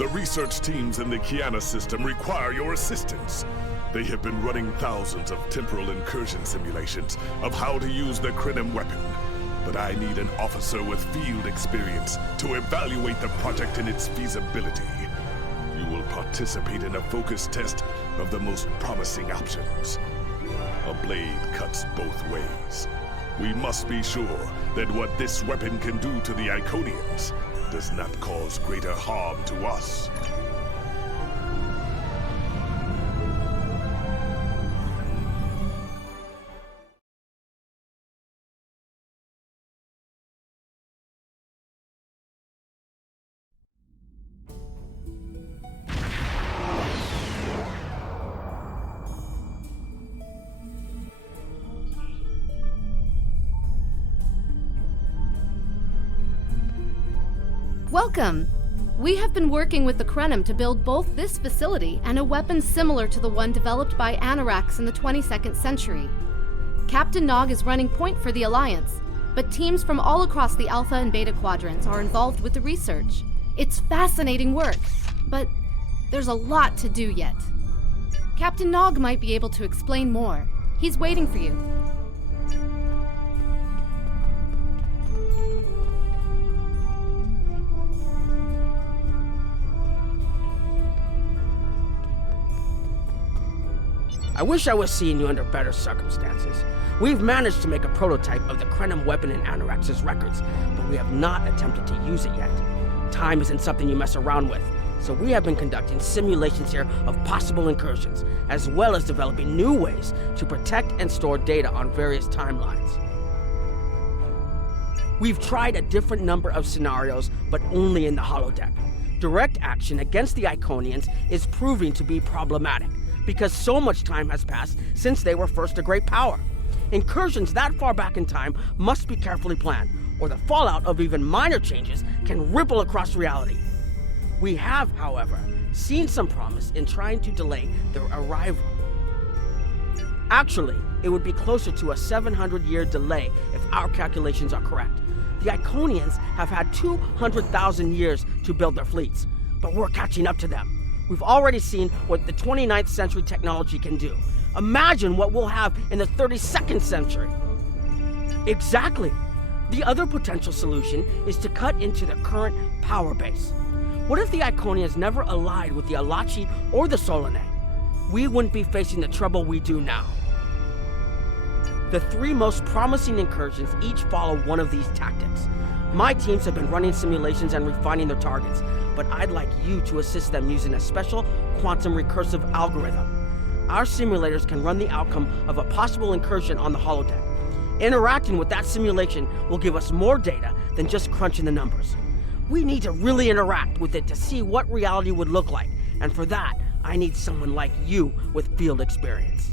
The research teams in the Kiana system require your assistance. They have been running thousands of temporal incursion simulations of how to use the Krenim weapon. But I need an officer with field experience to evaluate the project and its feasibility. You will participate in a focus test of the most promising options. A blade cuts both ways. We must be sure that what this weapon can do to the Iconians does not cause greater harm to us. Welcome! We have been working with the Krenim to build both this facility and a weapon similar to the one developed by Anoraks in the 22nd century. Captain Nog is running point for the Alliance, but teams from all across the Alpha and Beta quadrants are involved with the research. It's fascinating work, but there's a lot to do yet. Captain Nog might be able to explain more. He's waiting for you. I wish I was seeing you under better circumstances. We've managed to make a prototype of the Krenim weapon in Anorax's records, but we have not attempted to use it yet. Time isn't something you mess around with, so we have been conducting simulations here of possible incursions, as well as developing new ways to protect and store data on various timelines. We've tried a different number of scenarios, but only in the holodeck. Direct action against the Iconians is proving to be problematic, because so much time has passed since they were first a great power. Incursions that far back in time must be carefully planned, or the fallout of even minor changes can ripple across reality. We have, however, seen some promise in trying to delay their arrival. Actually, it would be closer to a 700-year delay if our calculations are correct. The Iconians have had 200,000 years to build their fleets, but we're catching up to them. We've already seen what the 29th century technology can do. Imagine what we'll have in the 32nd century. Exactly. The other potential solution is to cut into the current power base. What if the Iconians never allied with the Alachi or the Solanae? We wouldn't be facing the trouble we do now. The three most promising incursions each follow one of these tactics. My teams have been running simulations and refining their targets, but I'd like you to assist them using a special quantum recursive algorithm. Our simulators can run the outcome of a possible incursion on the holodeck. Interacting with that simulation will give us more data than just crunching the numbers. We need to really interact with it to see what reality would look like, and for that, I need someone like you with field experience.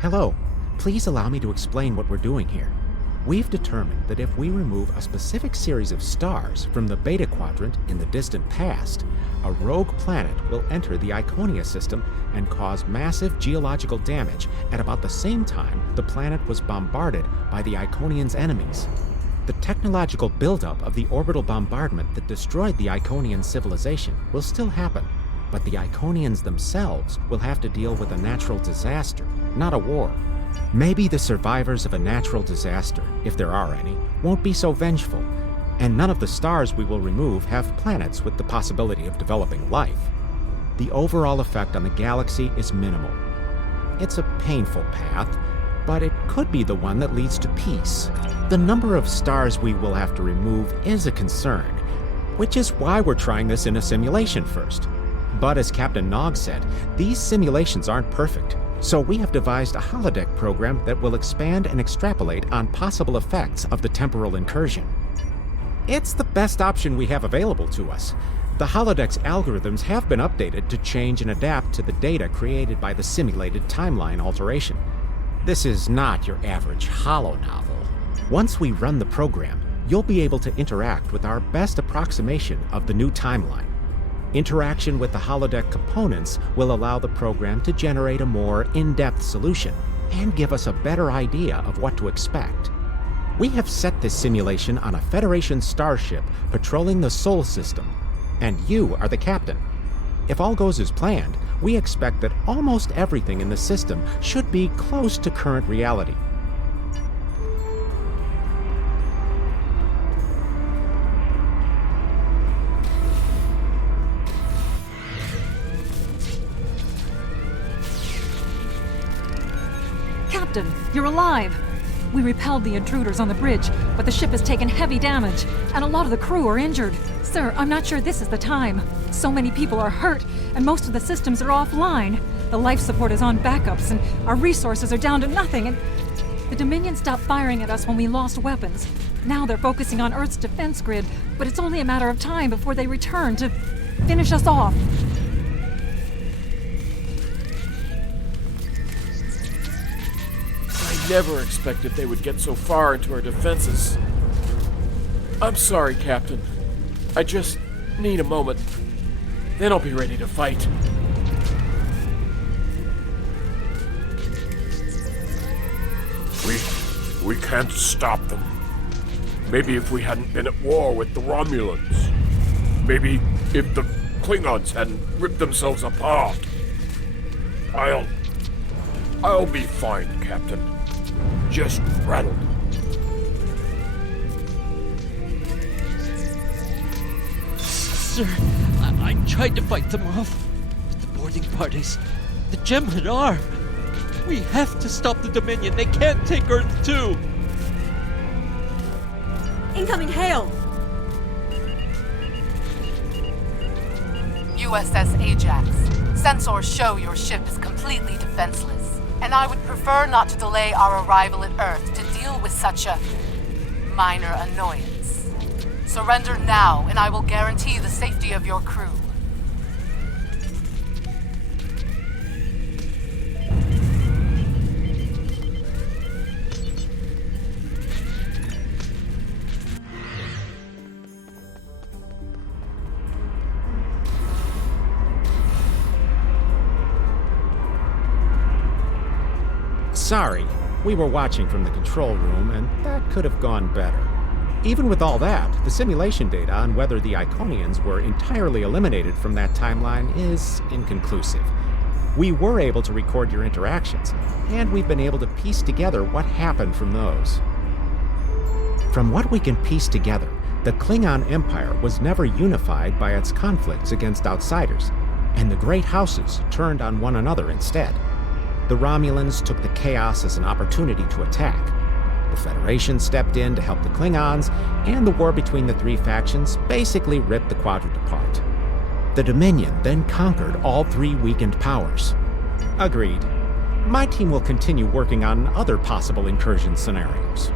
Hello. Please allow me to explain what we're doing here. We've determined that if we remove a specific series of stars from the Beta Quadrant in the distant past, a rogue planet will enter the Iconia system and cause massive geological damage at about the same time the planet was bombarded by the Iconians' enemies. The technological buildup of the orbital bombardment that destroyed the Iconian civilization will still happen, but the Iconians themselves will have to deal with a natural disaster, not a war. Maybe the survivors of a natural disaster, if there are any, won't be so vengeful, and none of the stars we will remove have planets with the possibility of developing life. The overall effect on the galaxy is minimal. It's a painful path, but it could be the one that leads to peace. The number of stars we will have to remove is a concern, which is why we're trying this in a simulation first. But as Captain Nog said, these simulations aren't perfect. So we have devised a holodeck program that will expand and extrapolate on possible effects of the temporal incursion. It's the best option we have available to us. The holodeck's algorithms have been updated to change and adapt to the data created by the simulated timeline alteration. This is not your average holo novel. Once we run the program, you'll be able to interact with our best approximation of the new timeline. Interaction with the holodeck components will allow the program to generate a more in-depth solution and give us a better idea of what to expect. We have set this simulation on a Federation starship patrolling the Sol system, and you are the captain. If all goes as planned, we expect that almost everything in the system should be close to current reality. Captain, you're alive! We repelled the intruders on the bridge, but the ship has taken heavy damage, and a lot of the crew are injured. Sir, I'm not sure this is the time. So many people are hurt, and most of the systems are offline. The life support is on backups, and our resources are down to nothing, and the Dominion stopped firing at us when we lost weapons. Now they're focusing on Earth's defense grid, but it's only a matter of time before they return to finish us off. I never expected they would get so far into our defenses. I'm sorry, Captain. I just need a moment. Then I'll be ready to fight. We can't stop them. Maybe if we hadn't been at war with the Romulans. Maybe if the Klingons hadn't ripped themselves apart. I'll be fine, Captain. Just rattled. Sir, I tried to fight them off. But the boarding parties, the Jem'Hadar. We have to stop the Dominion. They can't take Earth too. Incoming hail! USS Ajax. Sensors show your ship is completely defenseless, and I would prefer not to delay our arrival at Earth to deal with such a minor annoyance. Surrender now, and I will guarantee the safety of your crew. Sorry, we were watching from the control room, and that could have gone better. Even with all that, the simulation data on whether the Iconians were entirely eliminated from that timeline is inconclusive. We were able to record your interactions, and we've been able to piece together what happened from those. From what we can piece together, the Klingon Empire was never unified by its conflicts against outsiders, and the great houses turned on one another instead. The Romulans took the chaos as an opportunity to attack. The Federation stepped in to help the Klingons, and the war between the three factions basically ripped the quadrant apart. The Dominion then conquered all three weakened powers. Agreed. My team will continue working on other possible incursion scenarios.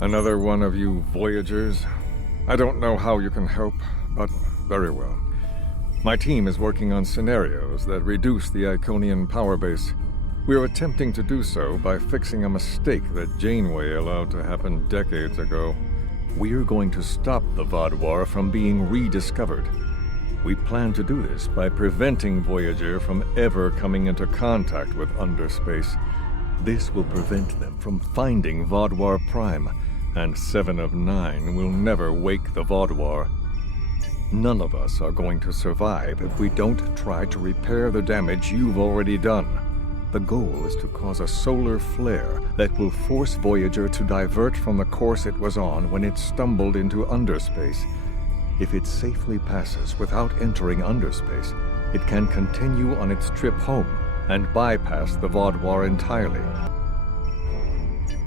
Another one of you Voyagers? I don't know how you can help, but very well. My team is working on scenarios that reduce the Iconian power base. We're attempting to do so by fixing a mistake that Janeway allowed to happen decades ago. We're going to stop the Vaadwaur from being rediscovered. We plan to do this by preventing Voyager from ever coming into contact with underspace. This will prevent them from finding Vaadwaur Prime, and 7 of 9 will never wake the Vaadwaur. None of us are going to survive if we don't try to repair the damage you've already done. The goal is to cause a solar flare that will force Voyager to divert from the course it was on when it stumbled into underspace. If it safely passes without entering underspace, it can continue on its trip home and bypass the Vaadwaur entirely.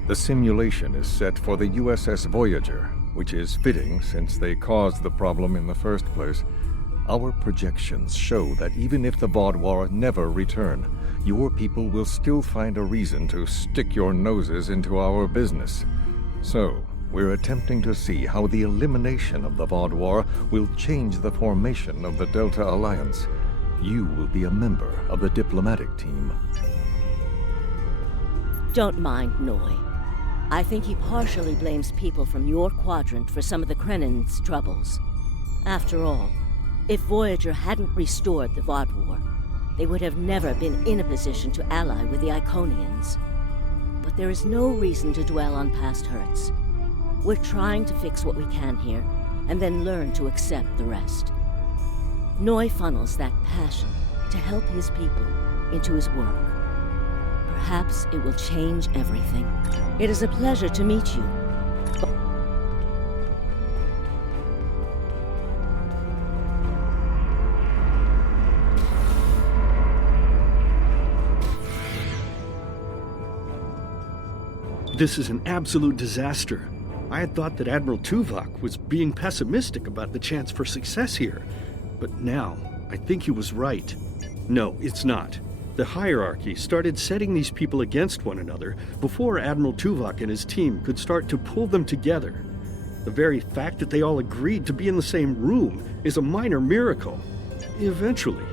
The simulation is set for the USS Voyager, which is fitting since they caused the problem in the first place. Our projections show that even if the Vaadwaur never return, your people will still find a reason to stick your noses into our business. So, we're attempting to see how the elimination of the Vaadwaur will change the formation of the Delta Alliance. You will be a member of the diplomatic team. Don't mind Noy. I think he partially blames people from your quadrant for some of the Krennin's troubles. After all, if Voyager hadn't restored the Vaadwaur, they would have never been in a position to ally with the Iconians. But there is no reason to dwell on past hurts. We're trying to fix what we can here, and then learn to accept the rest. Noi funnels that passion to help his people into his work. Perhaps it will change everything. It is a pleasure to meet you. This is an absolute disaster. I had thought that Admiral Tuvok was being pessimistic about the chance for success here. But now, I think he was right. No, it's not. The hierarchy started setting these people against one another before Admiral Tuvok and his team could start to pull them together. The very fact that they all agreed to be in the same room is a minor miracle. Eventually,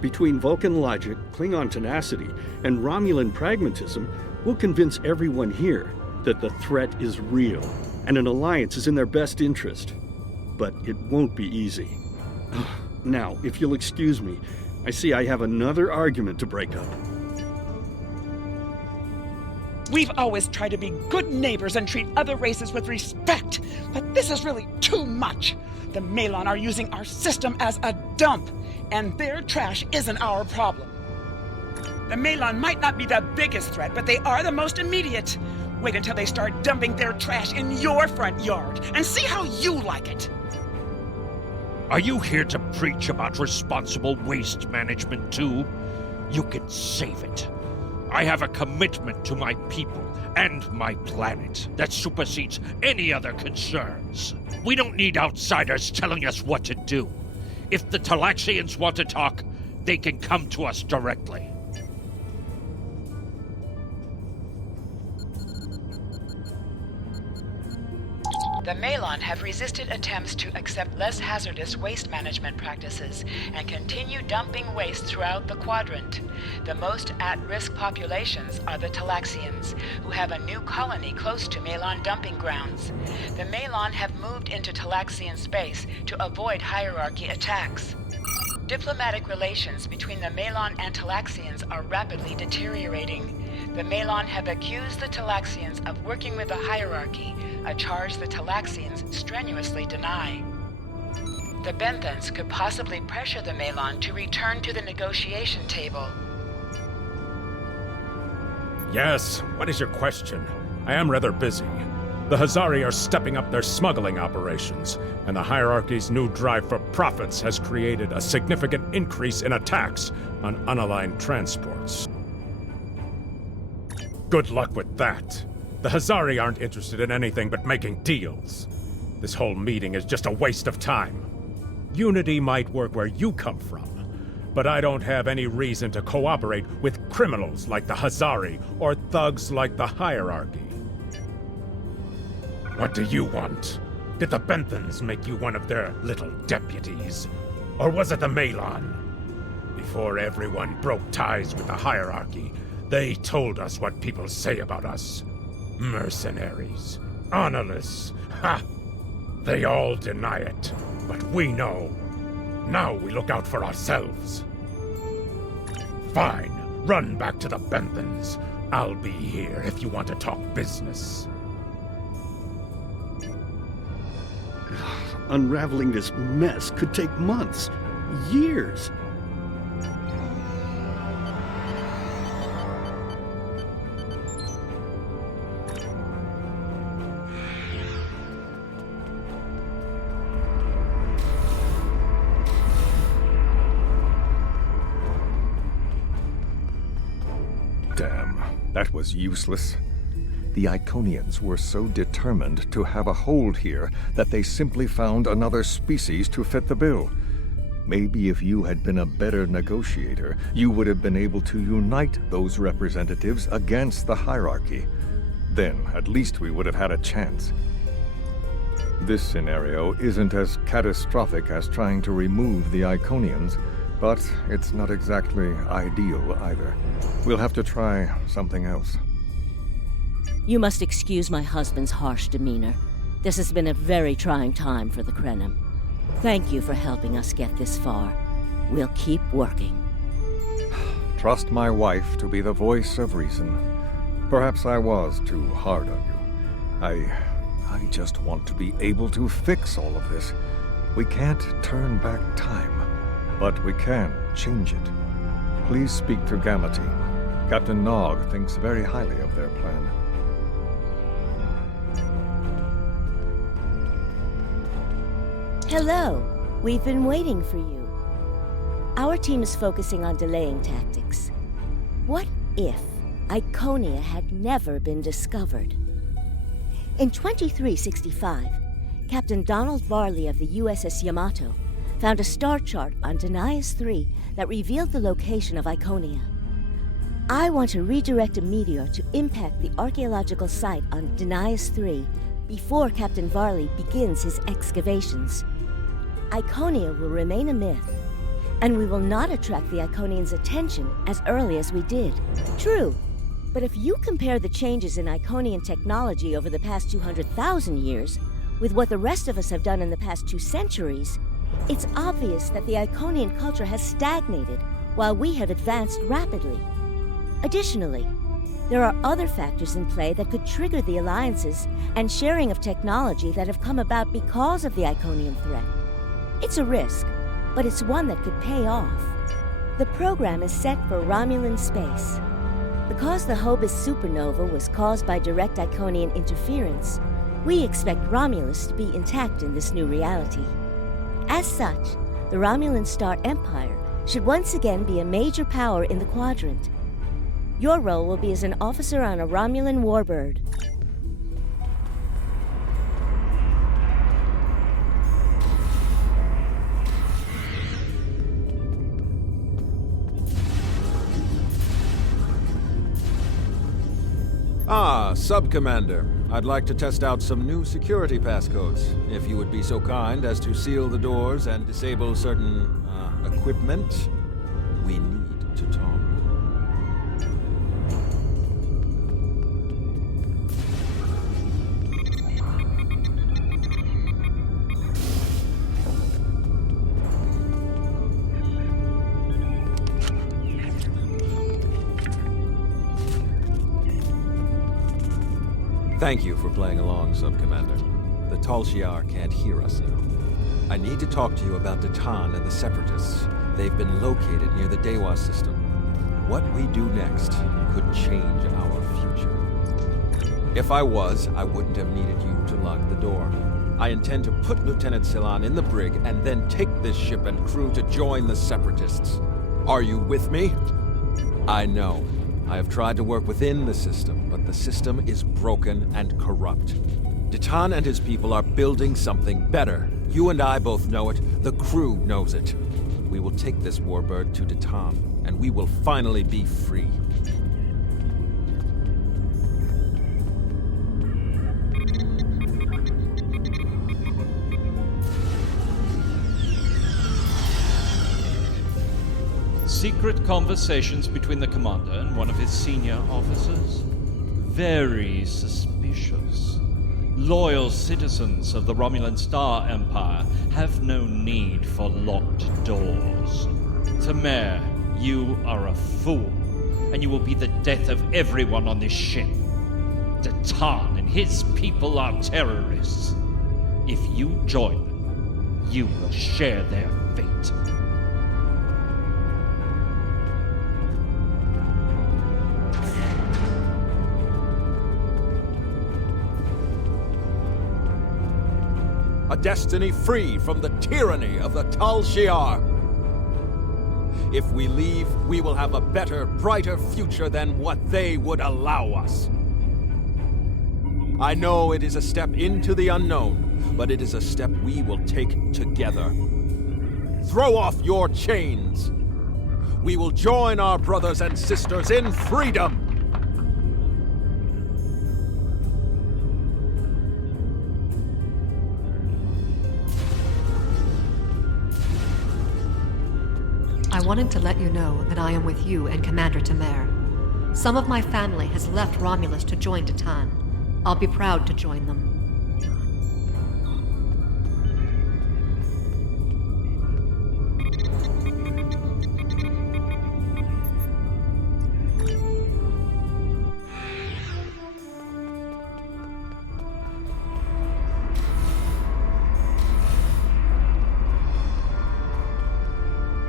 between Vulcan logic, Klingon tenacity, and Romulan pragmatism, we'll convince everyone here that the threat is real and an alliance is in their best interest. But it won't be easy. Now, if you'll excuse me, I see I have another argument to break up. We've always tried to be good neighbors and treat other races with respect, but this is really too much. The Malon are using our system as a dump, and their trash isn't our problem. The Malon might not be the biggest threat, but they are the most immediate. Wait until they start dumping their trash in your front yard, and see how you like it. Are you here to preach about responsible waste management too? You can save it. I have a commitment to my people and my planet that supersedes any other concerns. We don't need outsiders telling us what to do. If the Talaxians want to talk, they can come to us directly. The Malon have resisted attempts to accept less hazardous waste management practices and continue dumping waste throughout the quadrant. The most at-risk populations are the Talaxians, who have a new colony close to Malon dumping grounds. The Malon have moved into Talaxian space to avoid hierarchy attacks. Diplomatic relations between the Malon and Talaxians are rapidly deteriorating. The Malon have accused the Talaxians of working with the hierarchy, a charge the Talaxians strenuously deny. The Benthans could possibly pressure the Malon to return to the negotiation table. Yes, what is your question? I am rather busy. The Hazari are stepping up their smuggling operations, and the hierarchy's new drive for profits has created a significant increase in attacks on unaligned transports. Good luck with that. The Hazari aren't interested in anything but making deals. This whole meeting is just a waste of time. Unity might work where you come from, but I don't have any reason to cooperate with criminals like the Hazari or thugs like the hierarchy. What do you want? Did the Benthans make you one of their little deputies? Or was it the Malon? Before everyone broke ties with the hierarchy, they told us what people say about us. Mercenaries. Honorless. Ha! They all deny it, but we know. Now we look out for ourselves. Fine. Run back to the Benthans. I'll be here if you want to talk business. Unraveling this mess could take months, years. Damn, that was useless. The Iconians were so determined to have a hold here that they simply found another species to fit the bill. Maybe if you had been a better negotiator, you would have been able to unite those representatives against the hierarchy. Then, at least we would have had a chance. This scenario isn't as catastrophic as trying to remove the Iconians, but it's not exactly ideal either. We'll have to try something else. You must excuse my husband's harsh demeanor. This has been a very trying time for the Krenim. Thank you for helping us get this far. We'll keep working. trust my wife to be the voice of reason. Perhaps I was too hard on you. I just want to be able to fix all of this. We can't turn back time, but we can change it. Please speak to Gamma Team. Captain Nog thinks very highly of their plan. Hello. We've been waiting for you. Our team is focusing on delaying tactics. What if Iconia had never been discovered? In 2365, Captain Donald Varley of the USS Yamato found a star chart on Denias 3 that revealed the location of Iconia. I want to redirect a meteor to impact the archaeological site on Denias 3 before Captain Varley begins his excavations. Iconia will remain a myth, and we will not attract the Iconians' attention as early as we did. True, but if you compare the changes in Iconian technology over the past 200,000 years with what the rest of us have done in the past 2 centuries, it's obvious that the Iconian culture has stagnated while we have advanced rapidly. Additionally, there are other factors in play that could trigger the alliances and sharing of technology that have come about because of the Iconian threat. It's a risk, but it's one that could pay off. The program is set for Romulan space. Because the Hobus supernova was caused by direct Iconian interference, we expect Romulus to be intact in this new reality. As such, the Romulan Star Empire should once again be a major power in the quadrant. Your role will be as an officer on a Romulan warbird. Ah, Sub-Commander. I'd like to test out some new security passcodes, if you would be so kind as to seal the doors and disable certain, equipment. We need to talk. Thank you for playing along, Sub-Commander. The Tal Shiar can't hear us now. I need to talk to you about Datan and the Separatists. They've been located near the Dewa system. What we do next could change our future. If I was, I wouldn't have needed you to lock the door. I intend to put Lieutenant Silan in the brig and then take this ship and crew to join the Separatists. Are you with me? I know. I have tried to work within the system, but the system is broken and corrupt. Datan and his people are building something better. You and I both know it. The crew knows it. We will take this warbird to Datan, and we will finally be free. Secret conversations between the commander and one of his senior officers? Very suspicious. Loyal citizens of the Romulan Star Empire have no need for locked doors. Tamer, you are a fool, and you will be the death of everyone on this ship. Datan and his people are terrorists. If you join them, you will share their fate. A destiny free from the tyranny of the Tal Shiar. If we leave, we will have a better, brighter future than what they would allow us. I know it is a step into the unknown, but it is a step we will take together. Throw off your chains. We will join our brothers and sisters in freedom. I wanted to let you know that I am with you and Commander Tamer. Some of my family has left Romulus to join Datan. I'll be proud to join them.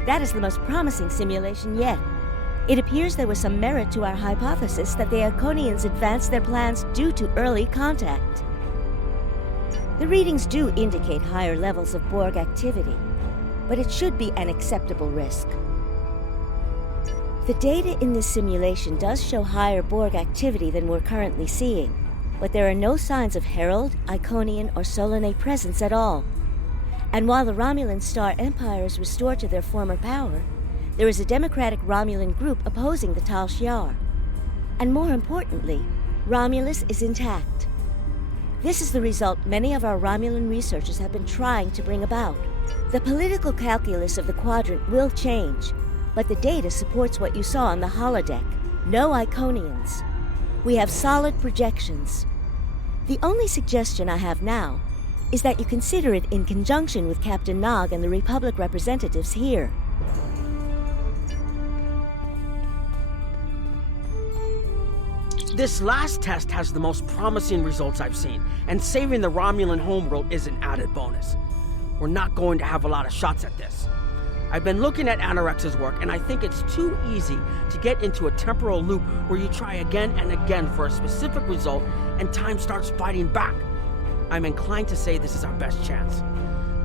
That is the most promising simulation yet. It appears there was some merit to our hypothesis that the Iconians advanced their plans due to early contact. The readings do indicate higher levels of Borg activity, but it should be an acceptable risk. The data in this simulation does show higher Borg activity than we're currently seeing, but there are no signs of Herald, Iconian, or Solanae presence at all. And while the Romulan Star Empire is restored to their former power, there is a democratic Romulan group opposing the Tal Shiar. And more importantly, Romulus is intact. This is the result many of our Romulan researchers have been trying to bring about. The political calculus of the Quadrant will change, but the data supports what you saw on the holodeck. No Iconians. We have solid projections. The only suggestion I have now is that you consider it in conjunction with Captain Nog and the Republic representatives here. This last test has the most promising results I've seen, and saving the Romulan homeworld is an added bonus. We're not going to have a lot of shots at this. I've been looking at Anorex's work, and I think it's too easy to get into a temporal loop where you try again and again for a specific result, and time starts fighting back. I'm inclined to say this is our best chance.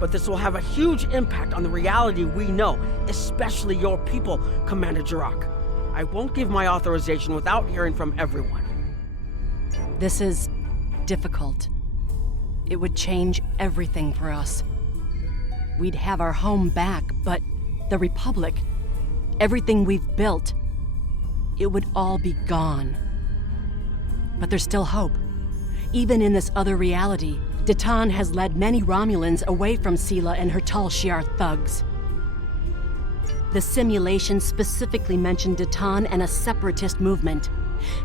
But this will have a huge impact on the reality we know, especially your people, Commander Jirok. I won't give my authorization without hearing from everyone. This is difficult. It would change everything for us. We'd have our home back, but the Republic, everything we've built, it would all be gone. But there's still hope. Even in this other reality, Datan has led many Romulans away from Sela and her Tal Shiar thugs. The simulation specifically mentioned Datan and a separatist movement.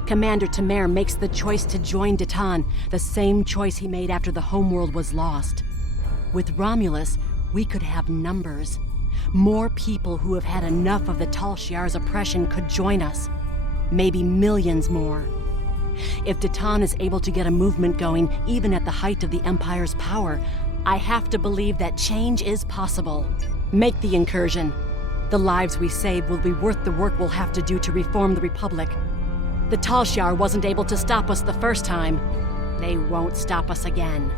Commander Tamer makes the choice to join Datan, the same choice he made after the homeworld was lost. With Romulus, we could have numbers. More people who have had enough of the Tal Shiar's oppression could join us. Maybe millions more. If Datan is able to get a movement going, even at the height of the Empire's power, I have to believe that change is possible. Make the incursion. The lives we save will be worth the work we'll have to do to reform the Republic. The Tal Shiar wasn't able to stop us the first time. They won't stop us again.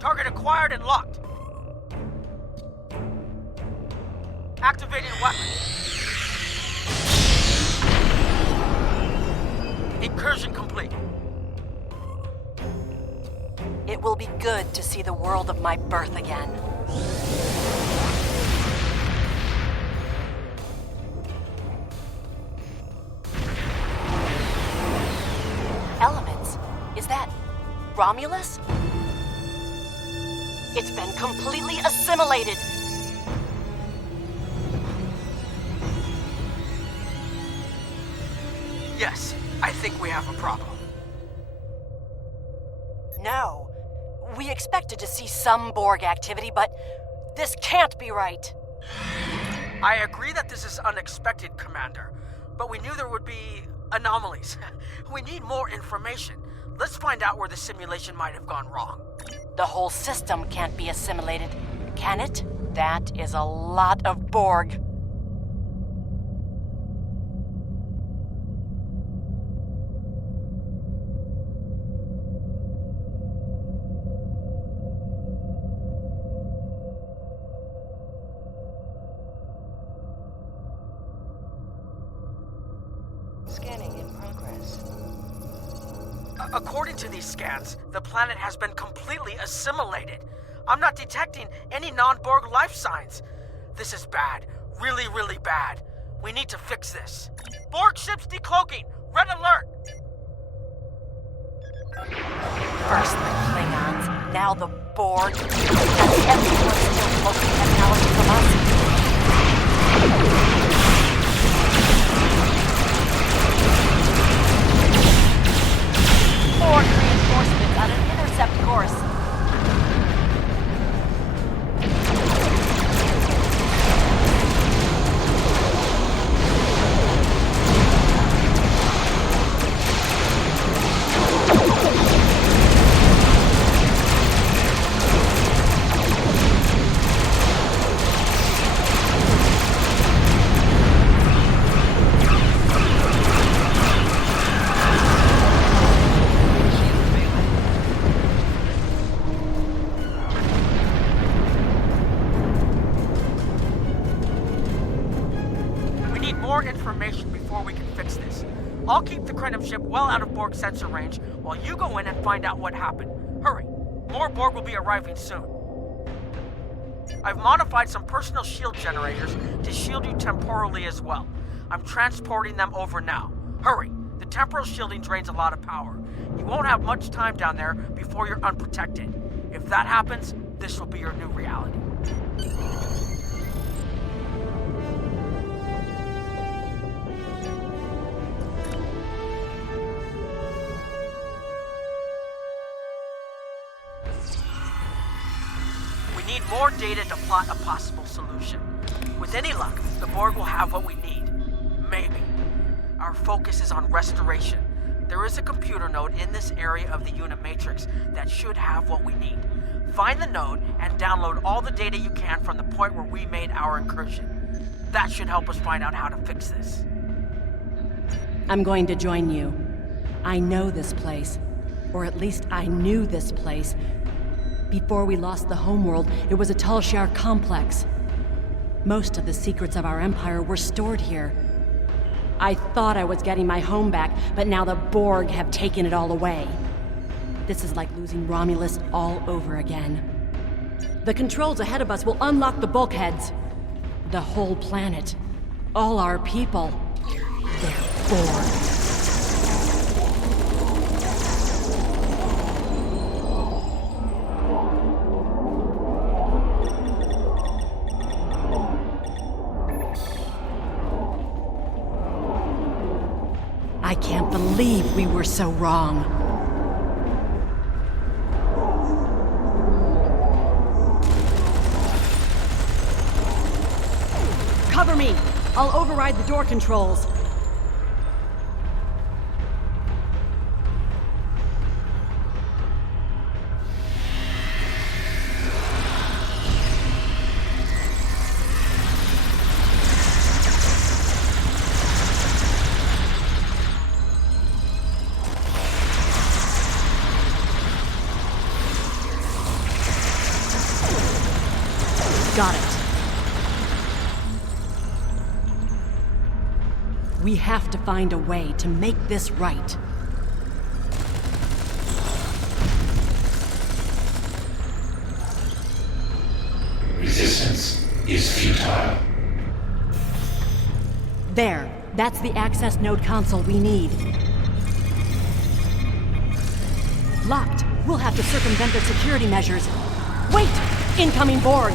Target acquired and locked. Activating weapon. Incursion complete. It will be good to see the world of my birth again. Elements? Is that Romulus? It's been completely assimilated. Yes, I think we have a problem. No. We expected to see some Borg activity, but this can't be right. I agree that this is unexpected, Commander, but we knew there would be anomalies. We need more information. Let's find out where the simulation might have gone wrong. The whole system can't be assimilated, can it? That is a lot of Borg. Scanning in progress. According to these scans, the planet has been completely assimilated. I'm not detecting any non-Borg life signs. This is bad. Really, really bad. We need to fix this. Borg ships decloaking! Red alert! First the Klingons, now the Borg. Does everyone still cloaking technology from us? I'll keep the Krenim ship well out of Borg sensor range while you go in and find out what happened. Hurry. More Borg will be arriving soon. I've modified some personal shield generators to shield you temporally as well. I'm transporting them over now. Hurry. The temporal shielding drains a lot of power. You won't have much time down there before you're unprotected. If that happens, this will be your new reality. We need more data to plot a possible solution. With any luck, the Borg will have what we need. Maybe. Our focus is on restoration. There is a computer node in this area of the unit matrix that should have what we need. Find the node and download all the data you can from the point where we made our incursion. That should help us find out how to fix this. I'm going to join you. I know this place. Or at least I knew this place. Before we lost the homeworld, it was a Tal Shiar complex. Most of the secrets of our empire were stored here. I thought I was getting my home back, but now the Borg have taken it all away. This is like losing Romulus all over again. The controls ahead of us will unlock the bulkheads. The whole planet. All our people. They're Borg. I can't believe we were so wrong. Cover me! I'll override the door controls. Got it. We have to find a way to make this right. Resistance is futile. There. That's the access node console we need. Locked. We'll have to circumvent their security measures. Wait! Incoming Borg!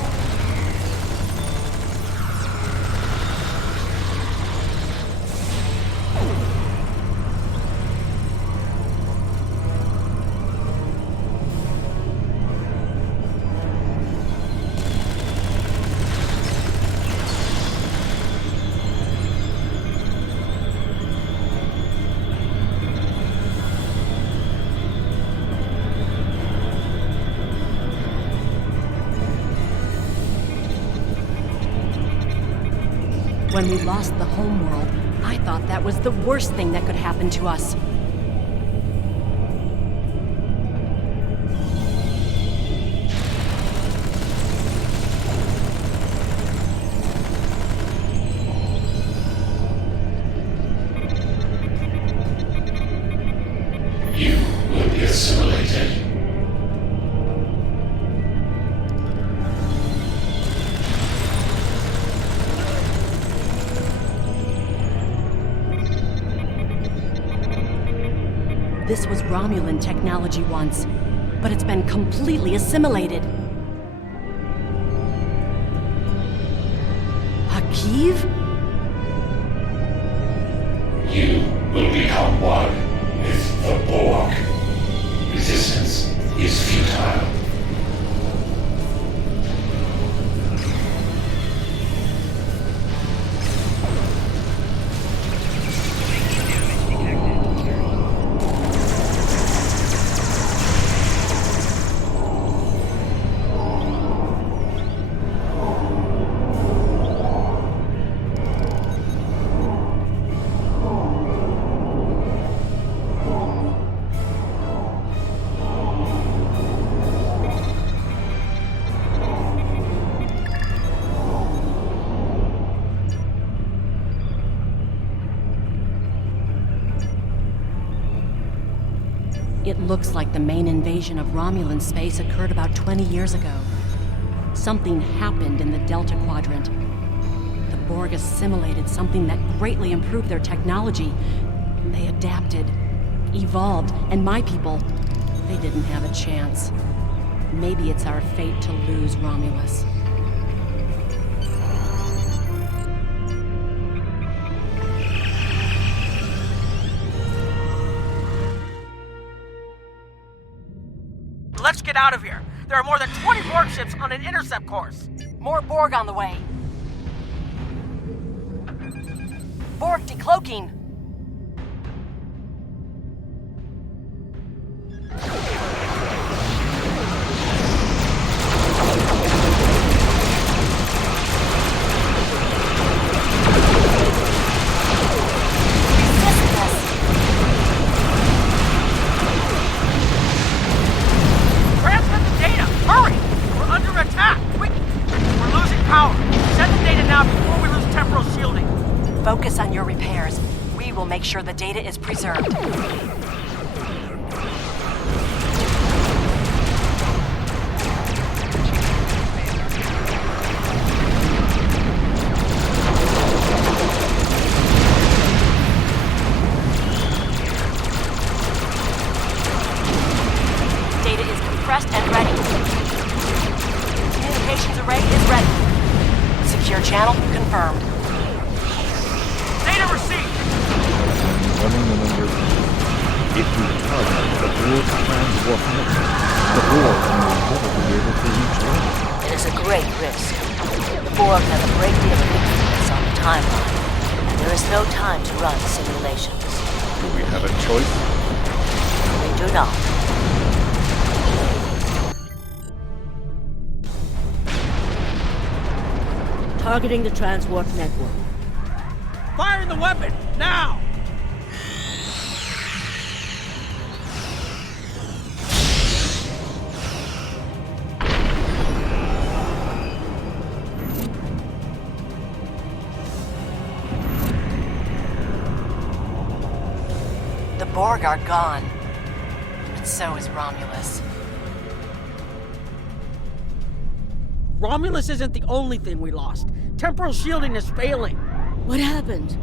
When we lost the homeworld, I thought that was the worst thing that could happen to us. You will be assimilated. This was Romulan technology once, but it's been completely assimilated. Akiv? You will become one with the Borg. Resistance is futile. It looks like the main invasion of Romulan space occurred about 20 years ago. Something happened in the Delta Quadrant. The Borg assimilated something that greatly improved their technology. They adapted, evolved, and my people, they didn't have a chance. Maybe it's our fate to lose Romulus. Let's get out of here. There are more than 20 Borg ships on an intercept course. More Borg on the way. Borg decloaking. Focus on your repairs. We will make sure the data is preserved. Data is compressed and ready. Communications array is ready. Secure channel confirmed. Data received! Running the numbers. If we target the Borg's transport network, the Borg will never be able to reach Earth. It is a great risk. The Borg have a great deal of influence on the timeline, and there is no time to run simulations. Do we have a choice? We do not. Targeting the transwarp network. Firing the weapon, now! The Borg are gone. And so is Romulus. Romulus isn't the only thing we lost. Temporal shielding is failing. What happened?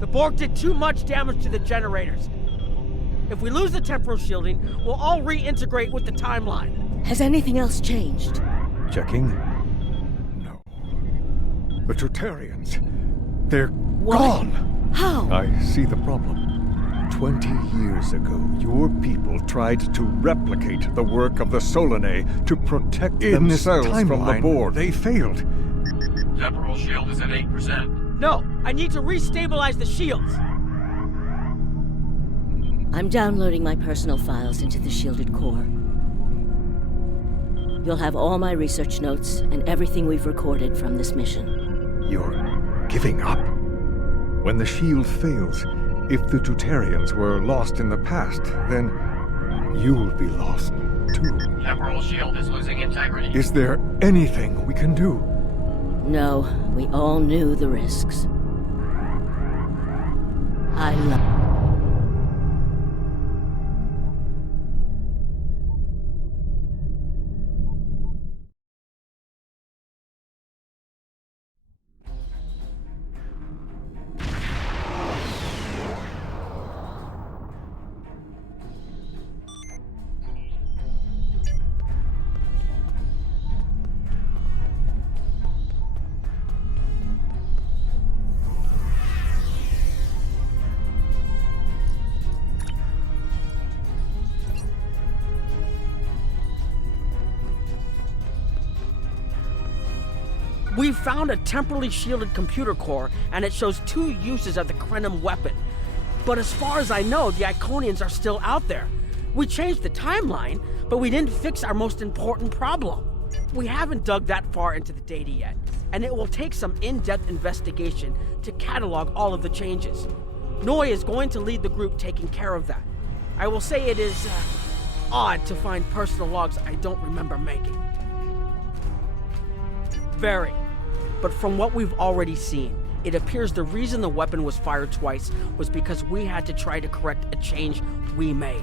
The Borg did too much damage to the generators. If we lose the temporal shielding, we'll all reintegrate with the timeline. Has anything else changed? Checking? No. The Tutarians. They're What? gone! How? I see the problem. 20 years ago, your people tried to replicate the work of the Solanae to protect themselves from the Borg. They failed. Temporal shield is at 8%. No, I need to restabilize the shields. I'm downloading my personal files into the shielded core. You'll have all my research notes and everything we've recorded from this mission. You're giving up? When the shield fails, if the Tutarians were lost in the past, then you'll be lost too. Temporal shield is losing integrity. Is there anything we can do? No, we all knew the risks. I love... We found a temporally shielded computer core, and it shows 2 uses of the Krenim weapon. But as far as I know, the Iconians are still out there. We changed the timeline, but we didn't fix our most important problem. We haven't dug that far into the data yet, and it will take some in-depth investigation to catalog all of the changes. Noi is going to lead the group taking care of that. I will say it is odd to find personal logs I don't remember making. Very. But from what we've already seen, it appears the reason the weapon was fired twice was because we had to try to correct a change we made.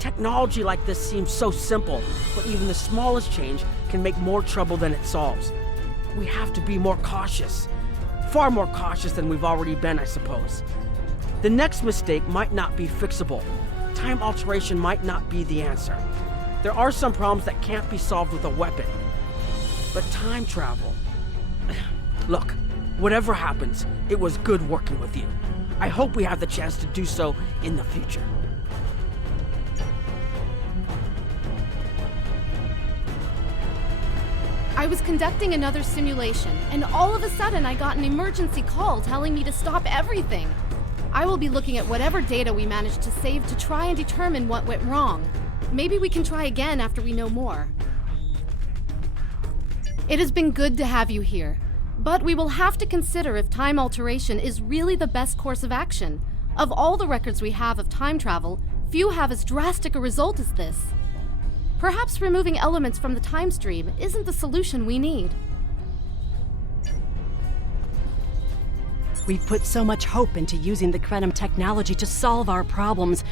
Technology like this seems so simple, but even the smallest change can make more trouble than it solves. We have to be more cautious. Far more cautious than we've already been, I suppose. The next mistake might not be fixable. Time alteration might not be the answer. There are some problems that can't be solved with a weapon. But time travel... Look, whatever happens, it was good working with you. I hope we have the chance to do so in the future. I was conducting another simulation, and all of a sudden I got an emergency call telling me to stop everything. I will be looking at whatever data we managed to save to try and determine what went wrong. Maybe we can try again after we know more. It has been good to have you here, but we will have to consider if time alteration is really the best course of action. Of all the records we have of time travel, few have as drastic a result as this. Perhaps removing elements from the time stream isn't the solution we need. We've put so much hope into using the Krenim technology to solve our problems.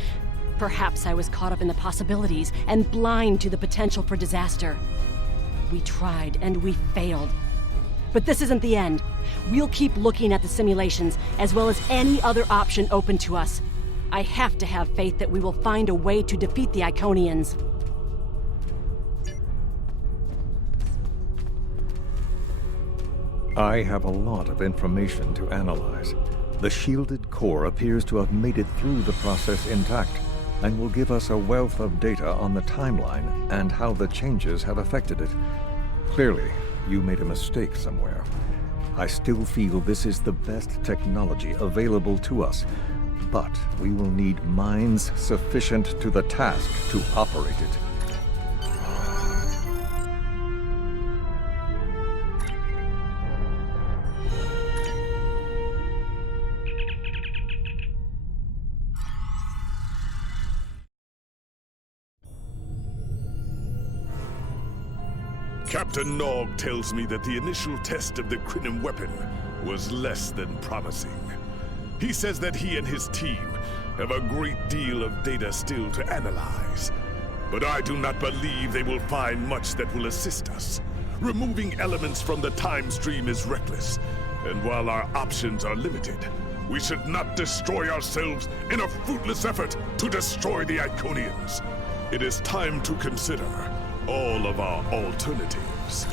Perhaps I was caught up in the possibilities and blind to the potential for disaster. We tried and we failed. But this isn't the end. We'll keep looking at the simulations as well as any other option open to us. I have to have faith that we will find a way to defeat the Iconians. I have a lot of information to analyze. The shielded core appears to have made it through the process intact, and will give us a wealth of data on the timeline and how the changes have affected it. Clearly, you made a mistake somewhere. I still feel this is the best technology available to us, but we will need minds sufficient to the task to operate it. Captain Nog tells me that the initial test of the Krenim weapon was less than promising. He says that he and his team have a great deal of data still to analyze. But I do not believe they will find much that will assist us. Removing elements from the time stream is reckless, and while our options are limited, we should not destroy ourselves in a fruitless effort to destroy the Iconians. It is time to consider all of our alternatives.